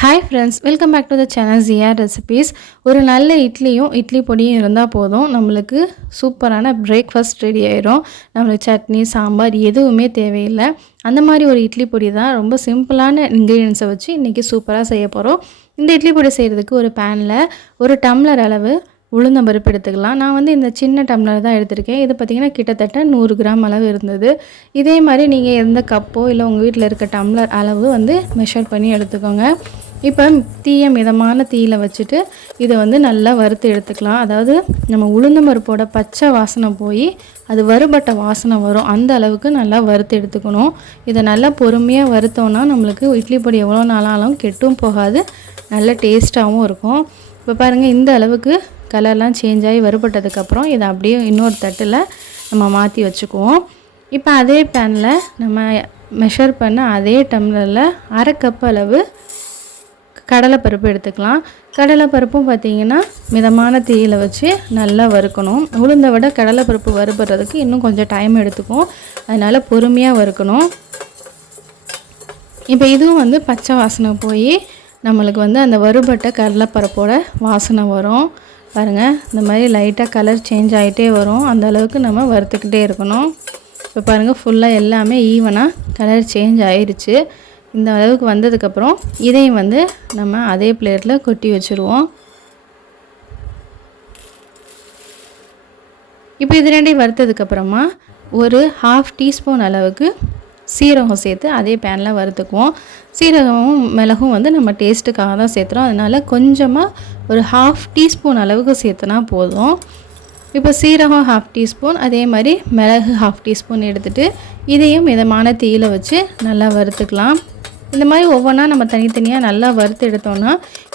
Hi friends, welcome back to the channel Zyar Recipes. ஒரு நல்ல இட்லியும் இட்லி பொடியும் இருந்தால் போதும், நம்மளுக்கு சூப்பரான பிரேக்ஃபாஸ்ட் ரெடி ஆயிரும். நம்மளுக்கு சட்னி சாம்பார் எதுவுமே தேவையில்லை. அந்த மாதிரி ஒரு இட்லி பொடி தான் ரொம்ப சிம்பிளான இன்க்ரீடியன்ஸை வச்சு இன்றைக்கி சூப்பராக செய்ய போகிறோம். இந்த இட்லி பொடி செய்கிறதுக்கு ஒரு பேனில் ஒரு டம்ளர் அளவு உளுந்தம்பருப்பு எடுத்துக்கலாம். நான் வந்து இந்த சின்ன டம்ளர் தான் எடுத்திருக்கேன். இது பார்த்திங்கன்னா கிட்டத்தட்ட 100 கிராம் அளவு இருந்தது. இதே மாதிரி நீங்கள் எந்த கப்போ இல்லை உங்கள் வீட்டில் இருக்க டம்ளர் அளவு வந்து மெஷர் பண்ணி எடுத்துக்கோங்க. இப்போ தீயை மிதமான தீயில் வச்சுட்டு இதை வந்து நல்லா வறுத்து எடுத்துக்கலாம். அதாவது நம்ம உளுந்தம்பருப்போட பச்சை வாசனை போய் அது வறுபட்ட வாசனை வரும், அந்த அளவுக்கு நல்லா வறுத்து எடுத்துக்கணும். இதை நல்லா பொறுமையாக வறுத்தோன்னா நம்மளுக்கு இட்லி பொடி எவ்வளோ நாளாலும் கெட்டும் போகாது, நல்ல டேஸ்ட்டாகவும் இருக்கும். இப்போ பாருங்கள், இந்த அளவுக்கு கலர்லாம் சேஞ்ச் ஆகி வறுபட்டதுக்கப்புறம் இதை அப்படியே இன்னொரு தட்டில் நம்ம மாற்றி வச்சுக்குவோம். இப்போ அதே பேனில் நம்ம மெஷர் பண்ண அதே டம்ளரில் அரை கப் அளவு கடலைப்பருப்பு எடுத்துக்கலாம். கடலைப்பருப்பும் பார்த்திங்கன்னா மிதமான தீயில் வச்சு நல்லா வறுக்கணும். உளுந்தை விட கடலைப்பருப்பு வறுபடுறதுக்கு இன்னும் கொஞ்சம் டைம் எடுத்துக்கும், அதனால் பொறுமையாக வறுக்கணும். இப்போ இதுவும் வந்து பச்சை வாசனை போய் நம்மளுக்கு வந்து அந்த வறுபட்ட கடலைப்பருப்போட வாசனை வரும். பாருங்கள், இந்த மாதிரி லைட்டாக கலர் சேஞ்ச் ஆகிட்டே வரும், அந்த அளவுக்கு நம்ம வறுத்துக்கிட்டே இருக்கணும். இப்போ பாருங்கள், ஃபுல்லாக எல்லாமே ஈவனாக கலர் சேஞ்ச் ஆயிடுச்சு. இந்த அளவுக்கு வந்ததுக்கப்புறம் இதையும் வந்து நம்ம அதே பிளேட்டில் கொட்டி வச்சுருவோம். இப்போ இது ரெண்டையும் வறுத்ததுக்கப்புறமா ஒரு 1/2 டீஸ்பூன் அளவுக்கு சீரகம் சேர்த்து அதே பேனில் வறுத்துக்குவோம். சீரகமும் மிளகும் வந்து நம்ம டேஸ்ட்டுக்காக தான் சேர்த்துறோம், அதனால் கொஞ்சமாக ஒரு 1/2 டீஸ்பூன் அளவுக்கு சேர்த்துனா போதும். இப்போ சீரகம் 1/2 டீஸ்பூன், அதே மாதிரி மிளகு 1/2 டீஸ்பூன் எடுத்துகிட்டு இதையும் மிதமான தீயில் வச்சு நல்லா வறுத்துக்கலாம். இந்த மாதிரி ஒவ்வொன்றா நம்ம தனித்தனியாக நல்லா வறுத்து எடுத்தோன்னா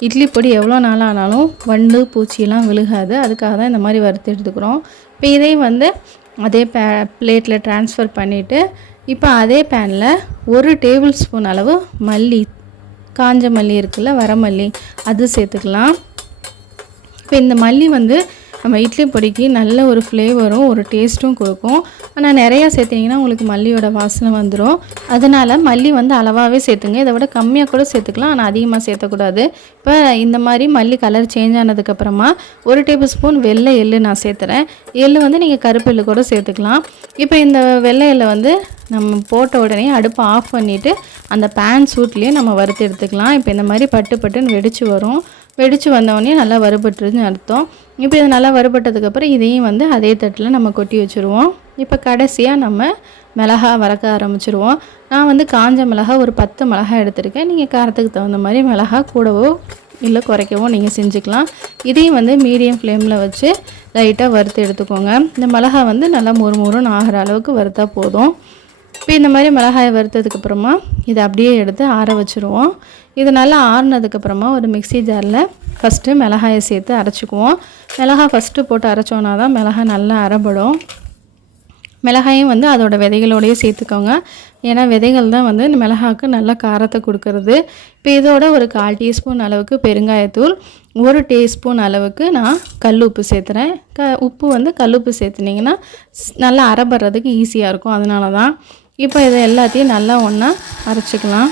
இட்லி பொடி எவ்வளோ நாள் ஆனாலும் வண்டு பூச்சியெல்லாம் விழுகாது, அதுக்காக தான் இந்த மாதிரி வறுத்து எடுத்துக்கிறோம். இப்போ இதையும் வந்து அதே பிளேட்டில் ட்ரான்ஸ்ஃபர் பண்ணிவிட்டு இப்போ அதே பேனில் 1 டேபிள் ஸ்பூன் அளவு மல்லி, காஞ்ச மல்லி இருக்குல்ல, வரமல்லி, அது சேர்த்துக்கலாம். இப்போ இந்த மல்லி வந்து நம்ம இட்லி பொடிக்கு நல்ல ஒரு ஃப்ளேவரும் ஒரு டேஸ்ட்டும் கொடுக்கும். ஆனால் நிறையா சேர்த்திங்கன்னா உங்களுக்கு மல்லியோட வாசனை வந்துடும், அதனால் மல்லி வந்து அளவாகவே சேர்த்துங்க. இதை விட கம்மியாக கூட சேர்த்துக்கலாம், ஆனால் அதிகமாக சேர்த்தக்கூடாது. இப்போ இந்த மாதிரி மல்லி கலர் சேஞ்ச் ஆனதுக்கப்புறமா 1 டேபிள் ஸ்பூன் வெள்ளை எள்ளு நான் சேர்த்துறேன். எள்ளு வந்து நீங்கள் கருப்பு எள்ளு கூட சேர்த்துக்கலாம். இப்போ இந்த வெள்ளை எள்ளை வந்து நம்ம போட்ட உடனே அடுப்பை ஆஃப் பண்ணிவிட்டு அந்த பேன் சூட்லேயே நம்ம வறுத்து எடுத்துக்கலாம். இப்போ இந்த மாதிரி பட்டு பட்டுன்னு வெடித்து வரும், வெடித்து வந்தோடனே நல்லா வறுபட்டுருதுன்னு அர்த்தம். இப்போ இது நல்லா வறுபட்டதுக்கப்புறம் இதையும் வந்து அதே தட்டில் நம்ம கொட்டி வச்சுருவோம். இப்போ கடைசியாக நம்ம மிளகா வறுக்க ஆரம்பிச்சிருவோம். நான் வந்து காஞ்ச மிளகா ஒரு 10 மிளகா எடுத்திருக்கேன். நீங்கள் காரத்துக்கு தகுந்த மாதிரி மிளகா கூடவோ இல்லை குறைக்கவோ நீங்கள் செஞ்சுக்கலாம். இதையும் வந்து மீடியம் ஃப்ளேமில் வச்சு லைட்டாக வறுத்து எடுத்துக்கோங்க. இந்த மிளகா வந்து நல்லா முறுமுறுன்னு ஆகிற அளவுக்கு வறுத்தா போதும். இப்போ இந்த மாதிரி மிளகாயை வறுத்ததுக்கப்புறமா இதை அப்படியே எடுத்து ஆற வச்சுருவோம். இது நல்லா ஆறினதுக்கப்புறமா ஒரு மிக்ஸி ஜாரில் ஃபஸ்ட்டு மிளகாயை சேர்த்து அரைச்சிக்குவோம். மிளகாய் ஃபஸ்ட்டு போட்டு அரைச்சோன்னா தான் மிளகாய் நல்லா அரைப்படும். மிளகாயும் வந்து அதோட விதைகளோடையே சேர்த்துக்கோங்க, ஏன்னா விதைகள் தான் வந்து மிளகாய்க்கு நல்ல காரத்தை கொடுக்கறது. இப்போ இதோட ஒரு 1/4 டீஸ்பூன் அளவுக்கு பெருங்காயத்தூள், 1 டீஸ்பூன் அளவுக்கு நான் கல் உப்பு சேர்த்துறேன். உப்பு வந்து கல்லுப்பு சேர்த்துனிங்கன்னா நல்லா அரைப்படுறதுக்கு ஈஸியாக இருக்கும், அதனால தான். இப்போ இதை எல்லாத்தையும் நல்லா ஒன்றா அரைச்சிக்கலாம்.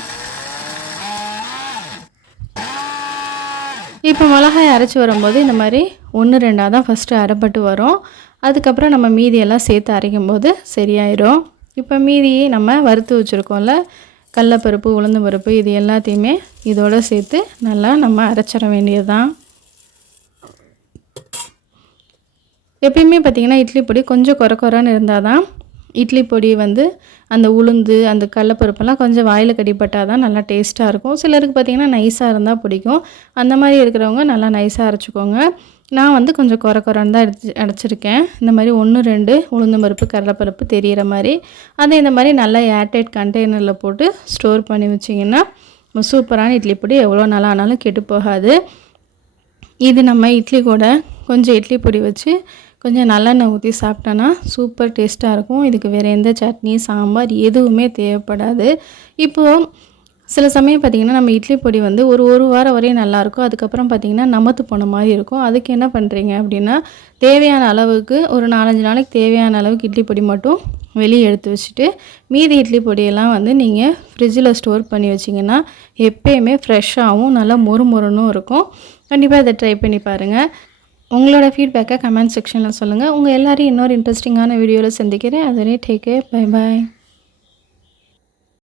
இப்போ மிளகாய் அரைச்சி வரும்போது இந்த மாதிரி 1-2 தான் ஃபஸ்ட்டு அரைப்பட்டு வரும், அதுக்கப்புறம் நம்ம மீதியெல்லாம் சேர்த்து அரைக்கும் போது சரியாயிடும். இப்போ மீதியை நம்ம வறுத்து வச்சுருக்கோம்ல, கடலைப்பருப்பு உளுந்து பருப்பு, இது எல்லாத்தையுமே இதோடு சேர்த்து நல்லா நம்ம அரைச்சிட வேண்டியது தான். எப்பயுமே பார்த்திங்கன்னா இட்லி பொடி கொஞ்சம் குறைன்னு இருந்தால் தான் இட்லி பொடி வந்து அந்த உளுந்து அந்த கடலைப்பருப்பெல்லாம் கொஞ்சம் வாயில் கடிப்பட்டால் தான் நல்லா டேஸ்ட்டாக இருக்கும். சிலருக்கு பார்த்திங்கன்னா நைஸாக இருந்தால் பிடிக்கும், அந்த மாதிரி இருக்கிறவங்க நல்லா நைஸாக அரைச்சிக்கோங்க. நான் வந்து கொஞ்சம் குறைன்னு தான் அரைச்சிருக்கேன். இந்த மாதிரி 1-2 உளுந்தம்பருப்பு கடலைப்பருப்பு தெரிகிற மாதிரி அதை இந்த மாதிரி நல்லா ஏர்டைட் கண்டெய்னரில் போட்டு ஸ்டோர் பண்ணி வச்சிங்கன்னா சூப்பரான இட்லி பொடி எவ்வளோ நாளாக ஆனாலும் கெட்டு போகாது. இது நம்ம இட்லி கூட கொஞ்சம் இட்லி பொடி வச்சு கொஞ்சம் நல்லெண்ணெய் ஊற்றி சாப்பிட்டோன்னா சூப்பர் டேஸ்ட்டாக இருக்கும். இதுக்கு வேறு எந்த சட்னி சாம்பார் எதுவுமே தேவைப்படாது. இப்போது சில சமயம் பார்த்திங்கன்னா நம்ம இட்லி பொடி வந்து ஒரு வாரம் வரையும் நல்லாயிருக்கும், அதுக்கப்புறம் பார்த்திங்கன்னா நமத்து போன மாதிரி இருக்கும். அதுக்கு என்ன பண்ணுறீங்க அப்படின்னா, தேவையான அளவுக்கு ஒரு 4-5 நாளைக்கு தேவையான அளவுக்கு இட்லி பொடி மட்டும் வெளியே எடுத்து வச்சுட்டு மீதி இட்லி பொடியெல்லாம் வந்து நீங்கள் ஃப்ரிட்ஜில் ஸ்டோர் பண்ணி வச்சிங்கன்னா எப்போயுமே ஃப்ரெஷ்ஷாகவும் நல்லா மொறுமொறுன்னும் இருக்கும். கண்டிப்பாக இதை ட்ரை பண்ணி பாருங்கள். உங்களோட ஃபீட்பேக்கை கமெண்ட் செக்ஷனில் சொல்லுங்கள். உங்கள் எல்லோரையும் இன்னொரு இன்ட்ரெஸ்டிங்கான வீடியோவில் சந்திக்கிறேன். அதுவரை டேக் கேர். Bye bye.